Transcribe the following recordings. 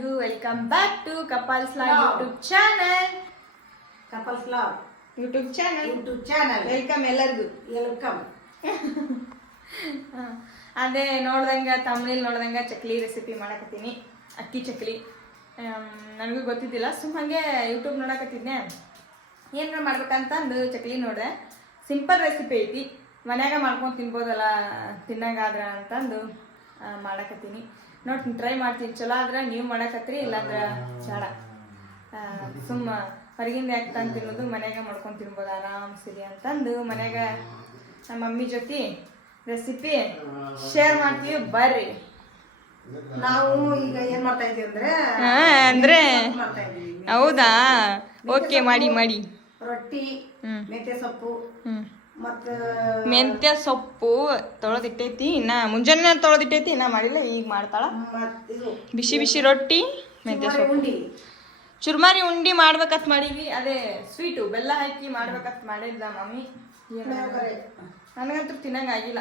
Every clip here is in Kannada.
ಎಲ್ಲರಿಗೂ welcome back to couples log YouTube channel. Couples log YouTube channel welcome ಎಲ್ಲರಿಗೂ ವೆಲ್ಕಮ್. ಅದೇ ನೋಡ್ದಂಗ ತಮಿಳ್ ನೋಡ್ದಂಗ ಚಕ್ಲಿ ರೆಸಿಪಿ ಮಾಡಕತ್ತೀನಿ, ಅಕ್ಕಿ ಚಕ್ಲಿ. ನನಗೂ ಗೊತ್ತಿದ್ದಿಲ್ಲ, ಸುಮ್ಮನೆ ಯೂಟ್ಯೂಬ್ ನೋಡಕತ್ತಿದ್ನೆ, ಏನಾರ ಮಾಡ್ಬೇಕಂತಂದು ಚಕ್ಲಿ ನೋಡಿದೆ. ಸಿಂಪಲ್ ರೆಸಿಪಿ ಐತಿ, ಮನ್ಯಾಗ ಮಾಡ್ಕೊಂಡು ತಿನ್ಬೋದಲ್ಲ ತಿನ್ನಂಗಾದ್ರ ಅಂತಂದು ಮಾಡಕತ್ತೀನಿ. ನೋಡ್ತೀನಿ, ಟ್ರೈ ಮಾಡ್ತೀನಿ. ಚಲೋ ಆದ್ರೆ ನೀವು ಮಾಡಕತ್ರಿ, ಇಲ್ಲಾಂದ್ರೆ ಬೇಡ. ಸುಮ್ಮ ಹೊರಗಿಂದ ಯಾಕೆ ತಂದು ತಿನ್ನೋದು, ಮನ್ಯಾಗ ಮಾಡ್ಕೊಂಡು ತಿನ್ಬೋದು ಆರಾಮ್ ಸಿರಿ ಅಂತಂದು ಮನ್ಯಾಗ ನಮ್ಮ ಮಮ್ಮಿ ಜೊತೆ ರೆಸಿಪಿ ಶೇರ್ ಮಾಡ್ತೀವಿ. ಬರ್ರಿ. ನಾವು ಈಗ ಏನ್ ಮಾಡ್ತಾ ಇದೀವಿ ಅಂದ್ರೆ ಮಾಡ್ತಾ ಇದೀವಿ. ಹೌದಾ, ಓಕೆ, ಮಾಡಿ ಮಾಡಿ. ರೊಟ್ಟಿ, ಮೆಂತ್ಯ ಸೊಪ್ಪು, ಮತ್ತ ಮೆಂತ್ಯ ಸೊಪ್ಪು ತೊಳೆದಿಟ್ಟೈತಿ. ಇನ್ನ ಮುಂಜಾನೆ ತೊಳೆದಿಟ್ಟೈತಿ, ಇನ್ನ ಮಾಡಿಲ್ಲ, ಈಗ ಮಾಡ್ತಾಳ. ಬಿಸಿ ಬಿಸಿ ರೊಟ್ಟಿ, ಮೆಂತ್ಯ ಸೊಪ್ಪು, ಉಂಡಿ, ಚುರ್ಮಾರಿ ಉಂಡಿ ಮಾಡ್ಬೇಕತ್ ಮಾಡೀವಿ. ಅದೇ ಸ್ವೀಟು ಬೆಲ್ಲ ಹಾಕಿ ಮಾಡ್ಬೇಕತ್ ಮಾಡಿಲ್ಲ ಮಮ್ಮಿ. ನನಗಂತೂ ತಿನ್ನಂಗ ಆಗಿಲ್ಲ.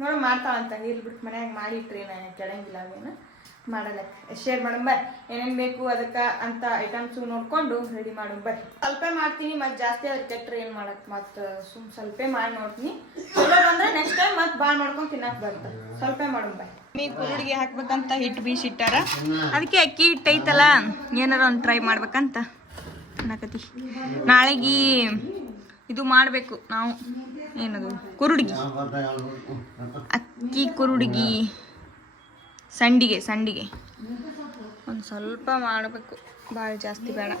ನೋಡ ಮಾಡ್ತಾಳಂತ, ಇರ್ಬಿಟ್ಟು ಮನ್ಯಾಗ ಮಾಡಿಟ್ರಿ, ನಾನು ಕೆಳಂಗಿಲ್ಲ ಅವೇನು ಮಾಡಲ್ಲ. ಶೇರ್ ಮಾಡೋಣ ಬರ್ರಿ. ಏನೇನು ಬೇಕು ಅದಕ್ಕೆ ಅಂತ ಐಟಮ್ಸು ನೋಡ್ಕೊಂಡು ರೆಡಿ ಮಾಡೋಣ ಬರ್ರಿ. ಸ್ವಲ್ಪ ಮಾಡ್ತೀನಿ, ಮತ್ತೆ ಜಾಸ್ತಿ ಅದ್ರ ಕೆಟ್ಟರೆ ಏನು ಮಾಡಕ್ಕೆ, ಮತ್ತು ಸ್ವಲ್ಪ ಮಾಡಿ ನೋಡ್ತೀನಿ. ಚಲೋ ಬಂದ್ರೆ ನೆಕ್ಸ್ಟ್ ಟೈಮ್ ಮತ್ತೆ ಭಾಳ ಮಾಡ್ಕೊಂಡು ತಿನ್ನಕ್ಕೆ ಬರುತ್ತೆ. ಸ್ವಲ್ಪ ಮಾಡೋಣ ಬರ್ರಿ. ಕುರುಡಿಗೆ ಹಾಕ್ಬೇಕಂತ ಹಿಟ್ಟು ಬೀಸಿಟ್ಟಾರ, ಅದಕ್ಕೆ ಅಕ್ಕಿ ಹಿಟ್ಟು ಐತಲ್ಲ, ಏನಾರ ಒಂದು ಟ್ರೈ ಮಾಡ್ಬೇಕಂತ ಅನ್ನಕತಿ. ನಾಳೆಗೆ ಇದು ಮಾಡಬೇಕು ನಾವು, ಏನದು ಕುರುಡಿಗೆ, ಅಕ್ಕಿ ಕುರುಡಿಗೆ, ಸಂಡಿಗೆ ಒಂದು ಸ್ವಲ್ಪ ಮಾಡಬೇಕು, ಭಾಳ ಜಾಸ್ತಿ ಬೇಡ.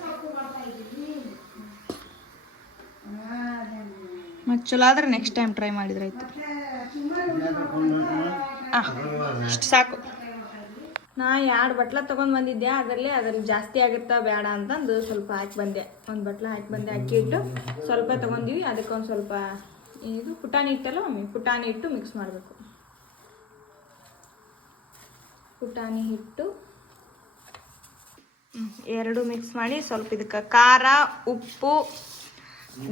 ಮತ್ತು ಚಲೋ ಆದ್ರೆ ನೆಕ್ಸ್ಟ್ ಟೈಮ್ ಟ್ರೈ ಮಾಡಿದ್ರಾಯ್ತು. ಇಷ್ಟು ಸಾಕು. ನಾ 2 ಬಟ್ಲ ತೊಗೊಂಡು ಬಂದಿದ್ದೆ, ಅದರಲ್ಲಿ ಜಾಸ್ತಿ ಆಗುತ್ತಾ ಬೇಡ ಅಂತಂದು ಸ್ವಲ್ಪ ಹಾಕಿ ಬಂದೆ. ಒಂದು ಬಟ್ಲ ಹಾಕಿ ಬಂದೆ ಅಕ್ಕಿ ಹಿಟ್ಟು, ಸ್ವಲ್ಪ ತೊಗೊಂಡಿವಿ. ಅದಕ್ಕೆ ಒಂದು ಸ್ವಲ್ಪ ಇದು ಪುಟಾಣಿ ಹಿಟ್ಟಲ್ಲ ಮಮ್ಮಿ, ಪುಟಾಣಿ ಹಿಟ್ಟು ಮಿಕ್ಸ್ ಮಾಡಬೇಕು. ಪುಟಾಣಿ ಹಿಟ್ಟು 2 ಮಿಕ್ಸ್ ಮಾಡಿ, ಸ್ವಲ್ಪ ಇದಕ್ಕೆ ಖಾರ, ಉಪ್ಪು,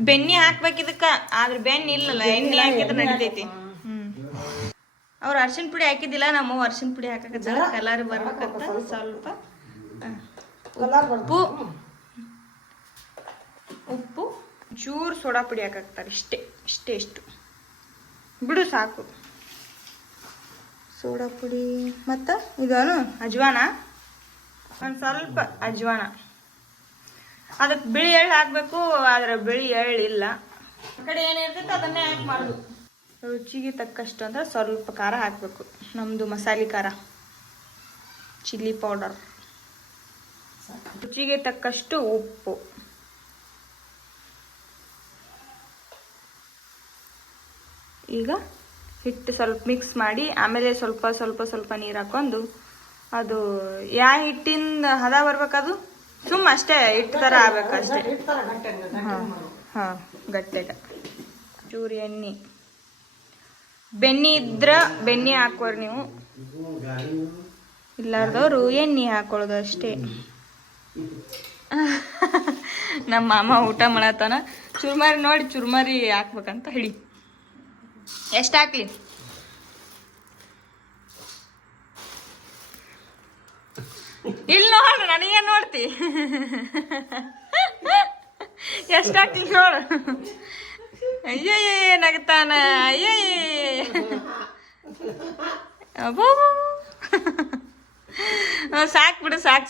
ಬೆಣ್ಣೆ ಹಾಕ್ಬೇಕು ಇದಕ್ಕೆ. ಆದ್ರೆ ಬೆಣ್ಣೆ ಇಲ್ಲಲ್ಲ, ಎಣ್ಣೆ ಹಾಕಿದ್ರೆ ನಡಿತೈತಿ. ಅವ್ರು ಅರ್ಶಿನ ಪುಡಿ ಹಾಕಿದ್ದಿಲ್ಲ, ನಮ್ಮ ಅರ್ಶಿನ ಪುಡಿ ಹಾಕಕತ್ತಾರ, ಕಲರ್ ಬರ್ಬೇಕಂತ. ಸ್ವಲ್ಪ ಉಪ್ಪು, ಚೂರು ಸೋಡಾ ಪುಡಿ ಹಾಕಾಕ್ತಾರೆ, ಇಷ್ಟು ಬಿಡು ಸಾಕು. ಸೋಡಾ ಪುಡಿ ಮತ್ತು ಇದನ್ನು ಅಜ್ವಾನ, ಒಂದು ಸ್ವಲ್ಪ ಅಜ್ವಾನ. ಅದಕ್ಕೆ ಬಿಳಿ ಎಳ್ಳು ಹಾಕಬೇಕು, ಆದರೆ ಬಿಳಿ ಎಳ್ಳು ಇಲ್ಲ. ಆ ಕಡೆ ಏನಿರ್ತೈತೆ ಅದನ್ನೇ ಹಾಕಿ ಮಾಡೋದು. ರುಚಿಗೆ ತಕ್ಕಷ್ಟು ಅಂದ್ರೆ ಸ್ವಲ್ಪ ಖಾರ ಹಾಕಬೇಕು, ನಮ್ಮದು ಮಸಾಲೆ ಖಾರ, ಚಿಲ್ಲಿ ಪೌಡರ್. ರುಚಿಗೆ ತಕ್ಕಷ್ಟು ಉಪ್ಪು. ಈಗ ಹಿಟ್ಟು ಸ್ವಲ್ಪ ಮಿಕ್ಸ್ ಮಾಡಿ, ಆಮೇಲೆ ಸ್ವಲ್ಪ ನೀರು ಹಾಕೊಂಡು, ಅದು ಯಾವ ಹಿಟ್ಟಿಂದ ಹದ ಬರ್ಬೇಕದು ಸುಮ್ಮ ಅಷ್ಟೇ, ಹಿಟ್ಟು ಥರ ಆಗ್ಬೇಕು ಅಷ್ಟೇ. ಹಾಂ, ಗಟ್ಟೆಗ. ಚೂರು ಎಣ್ಣೆ, ಬೆಣ್ಣೆ ಇದ್ರ ಬೆಣ್ಣೆ ಹಾಕೋರು ನೀವು, ಇಲ್ಲಾರ್ದವ್ರು ಎಣ್ಣೆ ಹಾಕೊಳ್ಳೋದು ಅಷ್ಟೇ. ನಮ್ಮ ಮಾಮ ಊಟ ಮಾಡತ್ತಾನ. ಚುರ್ಮರಿ ನೋಡಿ, ಚುರ್ಮರಿ ಹಾಕ್ಬೇಕಂತ ಹಿಡಿ. ಎಷ್ಟು ಹಾಕ್ಲಿ? ಇಲ್ಲಿ ನೋಡು, ನನಗೇನು ನೋಡ್ತಿ? ಎಷ್ಟು ಹಾಕ್ಲಿ ನೋಡು. ಅಯ್ಯಯ್ಯ ನಗ್ತಾನ, ಅಯ್ಯಯ್ಯ. ಸಾಕು ಬಿಡು, ಸಾಕು.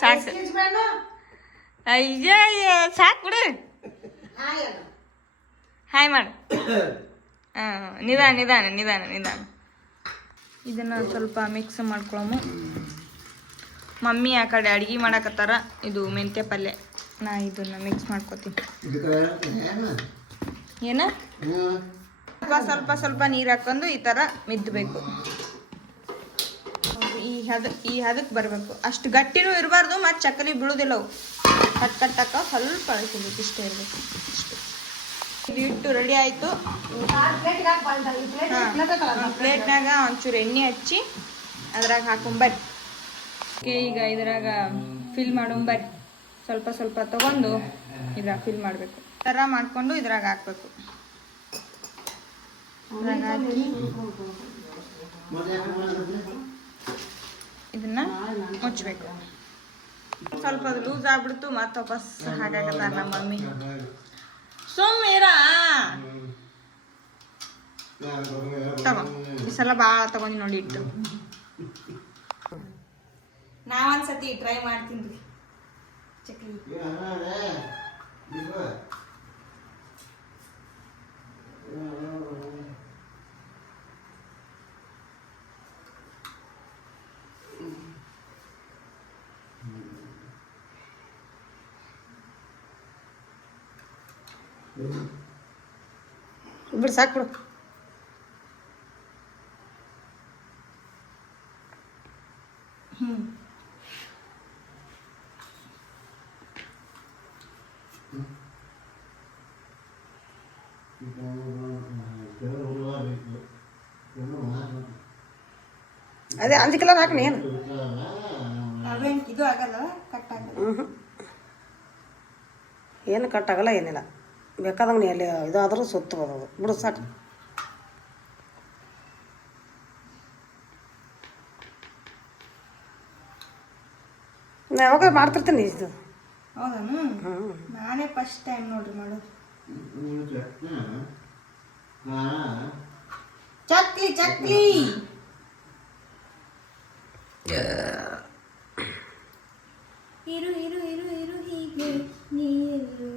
ಅಯ್ಯಯ್ಯ ಸಾಕು ಬಿಡು. ಹಾಯ್ ಮಾಡು. ನಿಧಾನ. ಇದನ್ನು ಸ್ವಲ್ಪ ಮಿಕ್ಸ್ ಮಾಡ್ಕೊಳಮು. ಮಮ್ಮಿ ಆ ಕಡೆ ಅಡುಗೆ ಮಾಡಕತ್ತಾರ. ಇದು ಮೆಂತ್ಯ ಪಲ್ಯ, ನಾ ಇದನ್ನು ಮಿಕ್ಸ್ ಮಾಡ್ಕೊತೀನಿ. ಏನ ಸ್ವಲ್ಪ ನೀರು ಹಾಕೊಂಡು ಈ ಥರ ಮಿದ್ದಬೇಕು. ಈ ಹದಕ್ಕೆ ಬರಬೇಕು. ಅಷ್ಟು ಗಟ್ಟಿನೂ ಇರಬಾರ್ದು, ಮತ್ತು ಚಕ್ಕಲಿ ಬೀಳೋದಿಲ್ಲ. ಅವು ಕಟ್ ಸ್ವಲ್ಪ ಅಳಿಸ್ಬೇಕು, ಇಷ್ಟೇ ಇರಬೇಕು. ಇದು ಹಿಟ್ಟು ರೆಡಿ ಆಯಿತು. ಪ್ಲೇಟ್ನಾಗ ಒಂಚೂರು ಎಣ್ಣೆ ಹಚ್ಚಿ ಅದ್ರಾಗ ಹಾಕೊಂಬರ್ರಿ. ಈಗ ಇದ್ರಾಗ ಫಿಲ್ ಮಾಡೋಂಬರ್ರಿ. ಸ್ವಲ್ಪ ತೊಗೊಂಡು ಇದ್ರಾಗ ಫಿಲ್ ಮಾಡಬೇಕು. ಥರ ಮಾಡಿಕೊಂಡು ಇದ್ರಾಗ ಹಾಕ್ಬೇಕು. ಇದ್ರಾಗ ಹಾಕಿ ಇದನ್ನ ಮುಚ್ಚಬೇಕು. ಸ್ವಲ್ಪ ಅದು ಲೂಸ್ ಆಗ್ಬಿಡ್ತು, ಮತ್ತೆ ವಾಪಸ್ ಹಾಕಾಕತ್ತಾರ ನಮ್ಮ ಮಮ್ಮಿ. ಸುಮ್ಮೀರಾ ತಗೋ, ಈ ಸಲ ಭಾಳ ತಗೊಂಡಿ ನೋಡಿ ಇಟ್ಟು. ನಾವೊಂದ್ಸತಿ ಟ್ರೈ ಮಾಡ್ತೀನಿ ರೀ ಚಕ್ಲಿ. ಬಿಡು ಸಾಕು ಬಿಡು. ಅದೇ ಅಂಜು ಕಲರ್ ಹಾಕಿ ಏನು ಅವೇನು ಇದು ಆಗಲ್ಲ, ಕಟ್ ಆಗಲ್ಲ. ಏನು ಕಟ್ ಆಗಲ್ಲ, ಏನಿಲ್ಲ. ಬೇಕಾದಂಗೆ ನೀ ಅಲ್ಲಿ ಇದಾದರೂ ಸುತ್ತಬೋದು. ಅದು ಬಿಡು ಸಾಕು. ನಾ ಯಾವಾಗ ಮಾಡ್ತಿರ್ತೀನಿ ಇದು. ಹೌದಾ? ನಾನೇ ಫಸ್ಟ್ ಟೈಮ್ ನೋಡ್ರಿ ಮಾಡೋದು. ಚಕ್ಲಿ ಚಕ್ಲಿ ಇರು ಇರು ಇರು ಇರು ಹೀಗೆ ನೀರು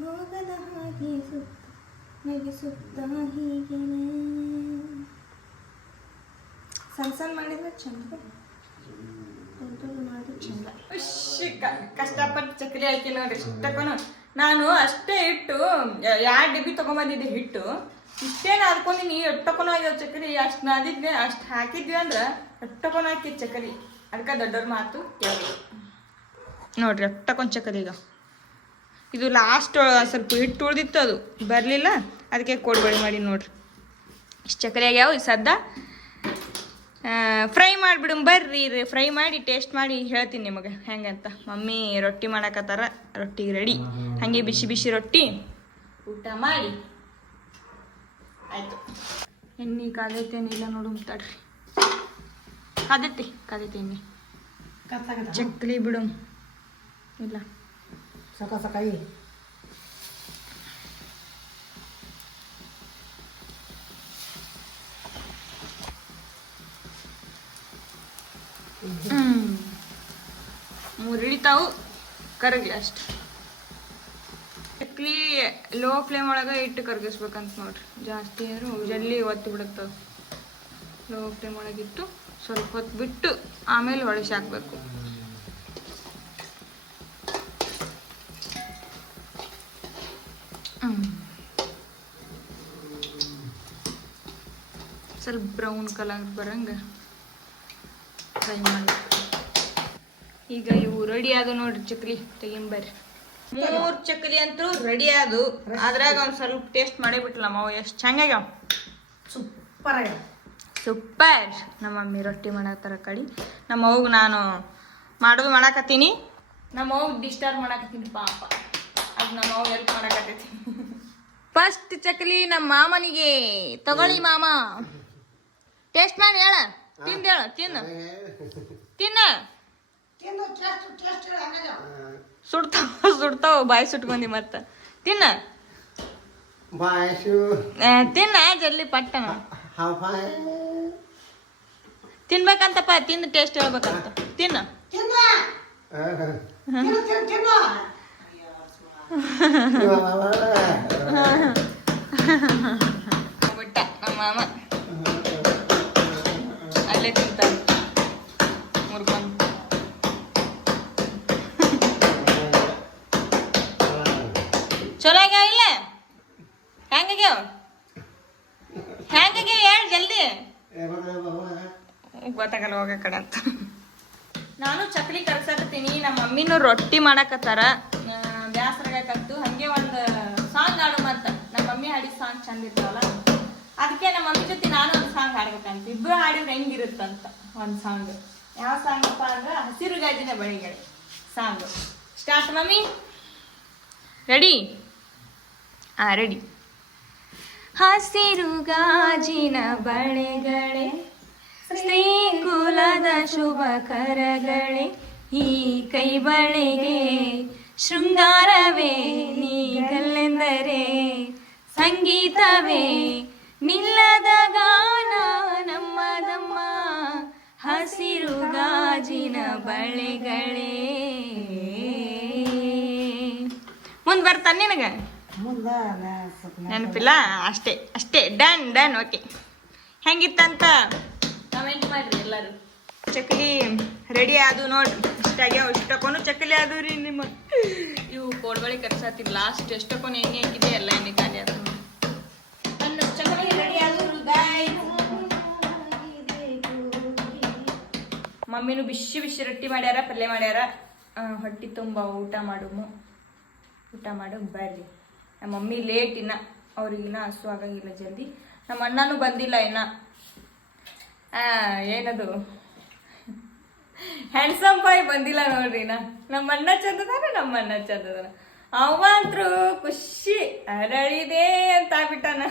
ಹೋಗದ ಹಾಗೆ ಸುತ್ತ ನಗೆ ಸುತ್ತ ಹೀಗೆ ಸಣ್ಣ ಸಣ್ಣ ಮಾಡಿದ್ರೆ ಚಂದ, ಮಾಡಿದ್ರೆ ಚಂದ. ಕಷ್ಟಪಟ್ಟು ಚಕ್ಲಿ ಹಾಕಿ ನೋಡ್ರಿ ಇಷ್ಟಕ್ಕೂ. ನಾನು ಅಷ್ಟೇ ಇಟ್ಟು 2 ಡಬ್ಬಿ ತೊಗೊಂಬಂದಿದ್ದೆ ಹಿಟ್ಟು. ಇಷ್ಟೇನು ಹಾಕೊಂಡಿನಿ, ಎಷ್ಟಕ್ಕೂ ಆಗ್ಯಾವ ಚಕ್ಲಿ. ಅಷ್ಟು ನಾದಿದ್ವಿ, ಅಷ್ಟು ಹಾಕಿದ್ವಿ ಅಂದ್ರೆ ಎಷ್ಟಕ್ಕೂ ಹಾಕಿದ್ ಚಕ್ಲಿ. ಅದಕ್ಕೆ ದೊಡ್ಡವ್ರ ಮಾತು ಕೇಳೋದು ನೋಡ್ರಿ. ಎಷ್ಟಕ್ಕೊಂದು ಚಕ್ಲಿ ಈಗ ಇದು ಲಾಸ್ಟ್ ಸ್ವಲ್ಪ ಹಿಟ್ಟು ಉಳ್ದಿತ್ತು, ಅದು ಬರಲಿಲ್ಲ, ಅದಕ್ಕೆ ಕೋಡ್ಬಳಿ ಮಾಡಿ ನೋಡ್ರಿ. ಇಷ್ಟು ಚಕ್ಲಿ ಆಗ್ಯಾವ. ಈ ಸದ್ದ ಫ್ರೈ ಮಾಡಿಬಿಡು ಬರ್ರಿ. ಫ್ರೈ ಮಾಡಿ ಟೇಸ್ಟ್ ಮಾಡಿ ಹೇಳ್ತೀನಿ ನಿಮಗೆ ಹೆಂಗಂತ. ಮಮ್ಮಿ ರೊಟ್ಟಿ ಮಾಡಕತ್ತಾರ, ರೊಟ್ಟಿ ರೆಡಿ. ಹಾಗೆ ಬಿಸಿ ಬಿಸಿ ರೊಟ್ಟಿ ಊಟ ಮಾಡಿ ಆಯಿತು. ಎಣ್ಣೆ ಕಾದೈತೇನಿಲ್ಲ ನೋಡು ತಡ್ರಿ. ಕಾದೈತಿ ಎಣ್ಣೆ. ಚಕ್ಲಿ ಬಿಡು ಇಲ್ಲ ಸಕಾಯಿ. ಮುರಿತಾವು ಕರಗ್ಲಿ ಅಷ್ಟು. ಚಕ್ಲಿ ಲೋ ಫ್ಲೇಮ್ ಒಳಗೆ ಇಟ್ಟು ಕರಗಿಸ್ಬೇಕಂತ ನೋಡ್ರಿ. ಜಾಸ್ತಿ ಆದರೂ ಜಲ್ದಿ ಒತ್ತಿ ಬಿಡುತ್ತವೆ. ಲೋ ಫ್ಲೇಮ್ ಒಳಗಿಟ್ಟು ಸ್ವಲ್ಪ ಹೊತ್ತು ಬಿಟ್ಟು ಆಮೇಲೆ ಹೊಳಿಸಿ ಹಾಕಬೇಕು. ಸ್ವಲ್ಪ ಬ್ರೌನ್ ಕಲರ್ ಬರಂಗೆ ಫ್ರೈ ಮಾಡಿ. ಈಗ ಇವು ರೆಡಿ ಆದವು ನೋಡ್ರಿ ಚಕ್ಲಿ. ತೆಗಿಂಬರ್ರಿ. 3 ಚಕ್ಲಿ ಅಂತೂ ರೆಡಿ ಆದು. ಅದ್ರಾಗ ಒಂದು ಸ್ವಲ್ಪ ಟೇಸ್ಟ್ ಮಾಡೇ ಬಿಟ್ಲ ಮಾವು. ಎಷ್ಟು ಚೆನ್ನಾಗ್ಯಾವ, ಸೂಪರ್ ಆಗ್ಯಾವ. ಸೂಪರ್. ನಮ್ಮ ಮಮ್ಮಿ ರೊಟ್ಟಿ ಮಾಡತ್ತಾರ ಕಡಿ. ನಮ್ಮ ಅವ್ಗೆ ನಾನು ಮಾಡೋದು ಮಾಡಾಕತ್ತೀನಿ. ನಮ್ಮ ಅವ್ಗೆ ಡಿಸ್ಟರ್ಬ್ ಮಾಡಾಕತ್ತೀನಿ ಪಾಪ. ಅದು ನಮ್ಮ ಅವ್ಗೆ ಹೆಲ್ಪ್ ಮಾಡಾಕತ್ತೈತಿ. ಫಸ್ಟ್ ಚಕ್ಲಿ ನಮ್ಮ ಮಾಮನಿಗೆ. ತಗೊಳ್ಳಿ ಮಾಮ, ಟೇಸ್ಟ್ ಮಾಡಿ ಹೇಳ. ತಿಂದು ಹೇಳ, ತಿನ್ನ. ಸುಡ್ತಾವ ಬಾಯಿ ಸುಟ್ಕೊಂಡಿ ಮತ್ತ. ತಿನ್ನ ಜಲ್ದಿ ಪಟ್ಟನ ತಿನ್ಬೇಕಂತಪ್ಪ. ತಿಂದು ಟೇಸ್ಟ್ ಹೇಳ್ಬೇಕಂತ. ತಿನ್ನ ಬಿಟ್ಟ ನಮ್ಮ ಮಾಮ. ಅಲ್ಲೇ ತಿಂತಾನೆ ಮುರ್ಕೊಂಡು. ಚಲೋ ಆಗ್ಯಾವ ಇಲ್ಲ? ಹೆಂಗಾಗ್ಯಾವ ಹೇಳಿ ಜಲ್ದಿ. ಗೊತ್ತಾಗಲ್ಲ ಹೋಗ ಕಡೆ ಅಂತ. ನಾನು ಚಕ್ಲಿ ಕರ್ಸಾಕತ್ತೀನಿ. ನಮ್ಮ ಮಮ್ಮಿನೂ ರೊಟ್ಟಿ ಮಾಡಾಕತ್ತಾರ. ಬ್ಯಾಸರಾಗಕತ್ತು. ಹಂಗೆ ಒಂದು ಸಾಂಗ್ ಹಾಡು ಮತ್ತ. ನಮ್ಮ ಮಮ್ಮಿ ಹಾಡಿದ ಸಾಂಗ್ ಚಂದ ಇರ್ತಾವಲ್ಲ, ಅದಕ್ಕೆ ನಮ್ಮ ಮಮ್ಮಿ ಜೊತೆ ನಾನು ಒಂದು ಸಾಂಗ್ ಹಾಡ್ಬೇಕಂತ. ಇಬ್ರು ಹಾಡಿದ್ರೆ ಹೆಂಗಿರುತ್ತಂತ ಒಂದು ಸಾಂಗ್. ಯಾವ ಸಾಂಗಪ್ಪ ಅಂದ್ರೆ ಹಸಿರು ಗಾಜಿನ ಬಳಿಗಳು ಸಾಂಗ್. Start mummy. ರೆಡಿ?ರೆಡಿ. ಹಸಿರು ಗಾಜಿನ ಬಳೆಗಳೇ ಸ್ತ್ರೀ ಕುಲದ ಶುಭ ಕರಗಳೇ ಈ ಕೈ ಬಳೆಗೆ ಶೃಂಗಾರವೇ ನೀಗಲೆಂದರೆ ಸಂಗೀತವೇ ನಿಲ್ಲದ ಗಾನ ನಮ್ಮದಮ್ಮ ಹಸಿರು ಗಾಜಿನ ಬಳೆಗಳೇ. ಮುಂದೆ ಬರ್ತಾನೆ ನಿನಗೆ ನೆನಪಿಲ್ಲ? ಅಷ್ಟೇ ಅಷ್ಟೇ, ಡನ್ ಡನ್. ಓಕೆ, ಹೆಂಗಿತ್ತಂತ ಕಮೆಂಟ್ ಮಾಡ್ರಿ ಎಲ್ಲರೂ. ಚಕ್ಲಿ ರೆಡಿ ಆದು ನೋಡ್ರಿ, ಇಷ್ಟಾಗ್ಯಾವ. ಇಷ್ಟಕ್ಕೊನು ಚಕ್ಲಿ ಆದು ರೀ. ನಿಮ್ಮ ಇವು ಕೋಡ್ಬಳಿ ಕರ್ಸಾತಿ ಲಾಸ್ಟ್ ಎಷ್ಟಕ್ಕೊನು ಎಣ್ಣೆ ಹಾಕಿದೆ, ಎಲ್ಲ ಎಣ್ಣೆ ಖಾಲಿ ಆದ. ನನ್ನ ಚಕ್ಲಿ ರೆಡಿ ಆದು ಮಮ್ಮಿನೂ ಬಿಸಿ ಬಿಸಿ ರೊಟ್ಟಿ ಮಾಡ್ಯಾರ, ಪಲ್ಯ ಮಾಡ್ಯಾರ. ಹೊಟ್ಟಿ ತುಂಬ ಊಟ ಮಾಡು ಬರ್ರಿ. ನಮ್ಮ ಮಮ್ಮಿ ಲೇಟ್ ಇನ್ನ, ಅವ್ರಿಗಿನ್ನ ಹಸು ಆಗಂಗಿಲ್ಲ ಜಲ್ದಿ. ನಮ್ಮ ಅಣ್ಣನೂ ಬಂದಿಲ್ಲ ಇನ್ನ. ಏನದು ಹ್ಯಾಂಡ್ಸಮ್ ಬಾಯ್ ಬಂದಿಲ್ಲ ನೋಡ್ರಿ. ನಮ್ಮ ಅಣ್ಣ ಚಂದದಾನ, ನಮ್ಮ ಅಣ್ಣ ಚಂದದಾನ. ಅವ ಅಂತೂ ಖುಷಿ ಅರಳಿದೆ ಅಂತ ಆಗ್ಬಿಟ್ಟಾನ.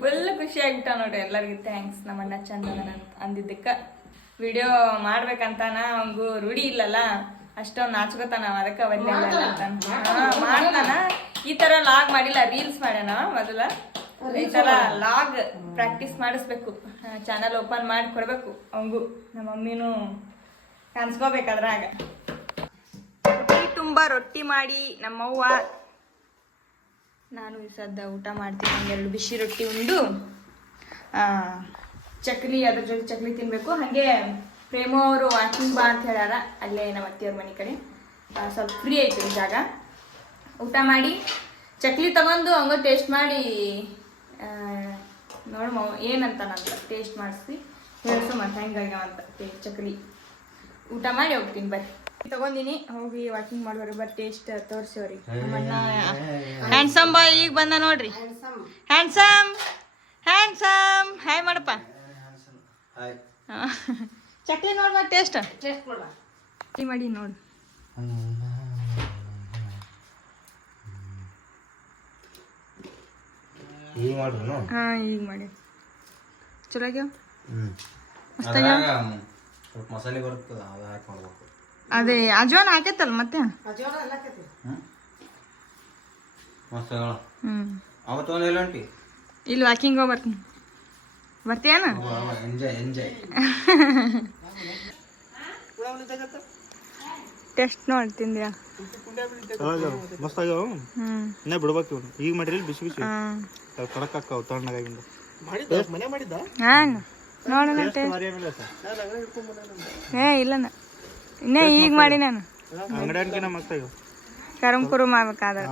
ಫುಲ್ ಖುಷಿ ಆಗ್ಬಿಟ್ಟ ನೋಡ್ರಿ. ಎಲ್ಲರಿಗೂ ಥ್ಯಾಂಕ್ಸ್ ನಮ್ಮ ಅಣ್ಣ ಚಂದದಾನ ಅಂತ ಅಂದಿದ್ದಕ್ಕೆ. ವಿಡಿಯೋ ಮಾಡ್ಬೇಕಂತಾನ, ಅವಂಗೂ ರೂಢಿ ಇಲ್ಲಲ್ಲ, ಅಷ್ಟೊಂದು ನಾಚ್ಕೋತಾನ. ಅದಕ್ಕೆ ಅವಲ್ಲ ಮಾಡ್ತಾನ. ಈ ಥರ ಲಾಗ್ ಮಾಡಿಲ್ಲ, ರೀಲ್ಸ್ ಮಾಡ್ಯಾನ ಮೊದಲ. ಈ ಥರ ಲಾಗ್ ಪ್ರಾಕ್ಟೀಸ್ ಮಾಡಿಸ್ಬೇಕು, ಚಾನಲ್ ಓಪನ್ ಮಾಡಿ ಕೊಡ್ಬೇಕು ಅವಂಗೂ. ನಮ್ಮ ಮಮ್ಮಿನೂ ಕಾಣಿಸ್ಕೋಬೇಕಾದ್ರಾಗ. ಹೊಟ್ಟೆ ತುಂಬ ರೊಟ್ಟಿ ಮಾಡಿ ನಮ್ಮವ್ವ, ನಾನು ಈ ಸದ್ದ ಊಟ ಮಾಡ್ತೀನಿ. ಒಂದೆರಡು ಬಿಸಿ ರೊಟ್ಟಿ ಉಂಡು ಚಕ್ಲಿ, ಅದ್ರ ಜೊತೆ ಚಕ್ಲಿ ತಿನ್ಬೇಕು. ಹಾಗೆ ಪ್ರೇಮು ಅವರು ವಾಕಿಂಗ್ ಬಾ ಅಂತ ಹೇಳ್ಯಾರ, ಅಲ್ಲೇ ನಮ್ಮ ಅತ್ತೆಯವ್ರ ಮನೆ ಕಡೆ. ಸ್ವಲ್ಪ ಫ್ರೀ ಐತಿ ಜಾಗ. ಊಟ ಮಾಡಿ ಚಕ್ಲಿ ತಗೊಂಡು ಹಂಗ ಟೇಸ್ಟ್ ಮಾಡಿ ನೋಡು ಏನಂತ ನಂತ ಟೇಸ್ಟ್ ಮಾಡಿಸಿ ಹೇಳ್ಸು ಮತ್ತೆ ಹೆಂಗಾಗ್ಯಾವಂತ ಚಕ್ಲಿ. ಊಟ ಮಾಡಿ ಹೋಗ್ತೀನಿ ಬರ್ರಿ. ತಗೊಂಡಿನಿ, ಹೋಗಿ ವಾಕಿಂಗ್ ಮಾಡುವರಿ ಬರ್ರಿ. ಟೇಸ್ಟ್ ತೋರಿಸಿವ್ರಿ. ನಮ್ಮಣ್ಣ ಹ್ಯಾಂಡ್ಸಮ್ ಬಾಯ್ ಈಗ ಬಂದ ನೋಡ್ರಿ. ಹ್ಯಾಂಡ್ಸಮ್ ಹ್ಯಾಂಡ್ಸಮ್ ಹಾಯ್ ಮಾಡಪ್ಪ. ಚಕ್ಲಿ ನೋಡ್ ಮತ್ತೆ ಟೇಸ್ಟ್ ಮಾಡಿ ನೋಡು. ಈಗ ಮಾಡ್ರಿ. ಹಾ ಈಗ ಮಾಡಿ ಚಲೋ ಆಗ್ಯಾವ. ಸ್ವಲ್ಪ ಮಸಾಲೆ ಬರ್ತದ, ಅದು ಹಾಕಿ ಮಾಡ್ಬೇಕು. ಅದೇ ಅಜ್ವಾನ ಹಾಕೈತಲ್ಲ ಮತ್ತೆ. ಮಸ್ತ್ ಅವತ್ತು ಒಂದು ಎಲ್ಲ ಉಂಟಿ. ಇಲ್ಲಿ ವಾಕಿಂಗ್ ಹೋಗಿ ಬರ್ತೀನಿ. ಬರ್ತೀಯನ? ಎಂಜಾಯ್. ಟೆಸ್ಟ್ ನೋಡಿ ತಿಂದ್ಯಾ? ಮಸ್ತ್ ಆಗ್ಯಾವ. ಇನ್ನೇ ಬಿಡ್ಬೇಕು ಇವನು. ಈಗ ಮಾಡಿರಿ ಬಿಸಿ ಬಿಸಿ ಕಡಕ್ ಹಾಕಾವ ತಣ್ಣಗಾಗಿಂದ. ಹಾಂ ನೋಡೋಣ. ಇಲ್ಲನ ಇನ್ನೇ ಈಗ ಮಾಡಿ ನಾನು ಅಂಗಡಿ ಅನ್ಕಿನ ಮಸ್ತ್ ಆಗ್ಯಾವ. ಕರಂ ಕುರು ಮಾಡ್ಬೇಕಾದ್ರೆ.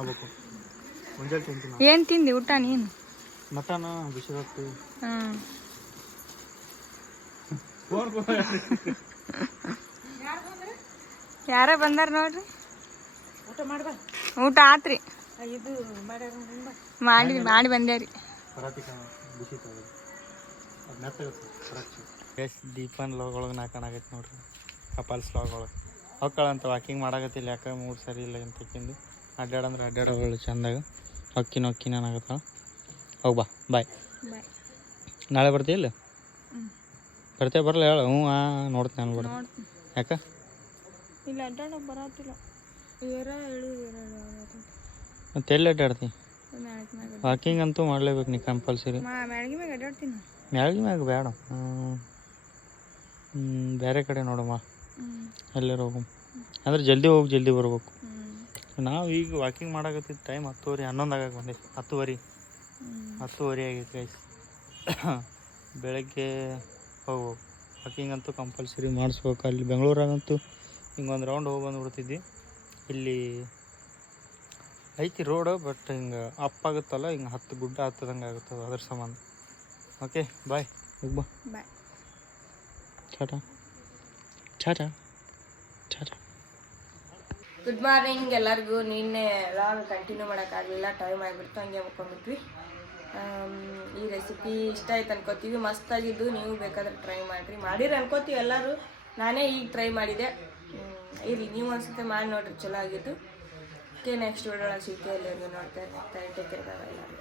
ಮುಂಜಾನೆ ತಿಂತೀನಿ. ಏನು ತಿಂದಿ ಊಟ ನೀನು? ಮಟನ್ ಬಿಸಿ ರೊಟ್ಟಿ. ಯಾರ ಬಂದಾರ ನೋಡ್ರಿ. ಊಟ ಆತ್ರಿ, ಮಾಡಿ ಬಂದೇವ್ರಿ. ದೀಪನ್ ಲಾಗ್ ಒಳಗೆ ನಾ ಕಾಣಾಗೈತಿ ನೋಡ್ರಿ. ಕಪಲ್ಸ್ ಲಾಗ್ ಒಳಗೆ ಹೊಕ್ಕಳಂತ ವಾಕಿಂಗ್ ಮಾಡಾಕತ್ತಿಲ್ಲ. ಯಾಕೆ ಮೂಡ್ ಸರಿ ಇಲ್ಲ ಅಂತಕ್ಕಿಂದು. ಅಡ್ಡಾಡಂದ್ರೆ ಅಡ್ಡಾಡೋಳು ಚಂದಾಗ. ಹೊಕ್ಕಿನ ಆಗತ್ತಾಳ. ಹೋಗಿ ಬಾ ಬಾಯ್. ನಾಳೆ ಬರ್ತೀಯಲ್ಲ? ಬರ್ತೇವೆ ಬರಲ್ಲ ಹೇಳು. ಹ್ಞೂ ನೋಡ್ತೀನಿ ನಾನು ಬರ. ಯಾಕೆ ಇಲ್ಲ ಅಡ್ಡಾಡೋಕೆ ಬರತ್ತಿಲ್ಲ. ಮತ್ತೆ ಎಲ್ಲಿ ಅಡ್ಡಾಡ್ತೀನಿ? ವಾಕಿಂಗ್ ಅಂತೂ ಮಾಡಲೇಬೇಕು ನೀ ಕಂಪಲ್ಸರಿ. ಮ್ಯಾಳ್ಗಿ ಮ್ಯಾಗ ಅಡ್ಡಾಡ್ತೀನಿ. ಮ್ಯಾಳ್ಗಿ ಮ್ಯಾಗ ಬೇಡ, ಬೇರೆ ಕಡೆ ನೋಡಮ್ಮ. ಎಲ್ಲರೂ ಹೋಗು ಅಂದ್ರೆ ಜಲ್ದಿ ಹೋಗಿ ಜಲ್ದಿ ಬರ್ಬೇಕು. ನಾವು ಈಗ ವಾಕಿಂಗ್ ಮಾಡಾಕತ್ತಿದ್ದು ಟೈಮ್ 10:30 11 ಆಗಕ್ಕೆ ಬಂದೈತಿ. 10:30 ಆಗೈತಿ ಗೈಸ್. ಬೆಳಗ್ಗೆ ಹೋಗ್ಬೇಕು. ವಾಕಿಂಗ್ ಅಂತೂ ಕಂಪಲ್ಸರಿ ಮಾಡಿಸ್ಬೇಕು. ಅಲ್ಲಿ ಬೆಂಗಳೂರಾಗಂತೂ ಹಿಂಗೊಂದು ರೌಂಡ್ ಹೋಗಿ ಬಂದುಬಿಡ್ತಿದ್ವಿ. ಇಲ್ಲಿ ಐತಿ ರೋಡು, ಬಟ್ ಹಿಂಗೆ ಅಪ್ಪಾಗುತ್ತಲ್ಲ, ಹಿಂಗೆ 10 ಗುಡ್ಡ ಹತ್ತದಂಗೆ ಆಗುತ್ತದೆ. ಅದ್ರ ಸಂಬಂಧ. Okay bye. ಹೋಗಿ ಬಾ. Bye. Tata tata tata. Good morning ಎಲ್ಲರಿಗೂ. ನಿನ್ನೆ ಲಾಗ್ ಕಂಟಿನ್ಯೂ ಮಾಡೋಕ್ಕಾಗಲಿಲ್ಲ, ಟೈಮ್ ಆಗಿಬಿಡ್ತು, ಹಂಗೆ ಮುಕ್ಕೊಂಡ್ಬಿಟ್ವಿ. ಈ ರೆಸಿಪಿ ಇಷ್ಟ ಆಯ್ತು ಅನ್ಕೋತೀವಿ. ಮಸ್ತಾಗಿದ್ದು, ನೀವು ಬೇಕಾದ್ರೆ ಟ್ರೈ ಮಾಡಿರಿ ಅನ್ಕೋತೀವಿ ಎಲ್ಲರೂ. ನಾನೇ ಈಗ ಟ್ರೈ ಮಾಡಿದೆ. ಇರಲಿ, ನೀವು ಅನ್ಸುತ್ತೆ ಮಾಡಿ ನೋಡ್ರಿ, ಚಲೋ ಆಗಿದ್ದು. ಓಕೆ, ನೆಕ್ಸ್ಟ್ ವಿಡಿಯೋ ಸಿಗ್ತೀವಿ. ಎಲ್ಲರಿಗೂ ನೋಡ್ತಾ ಇರ್ತಾರೆ. Take care. ಎಲ್ಲರಿಗೂ.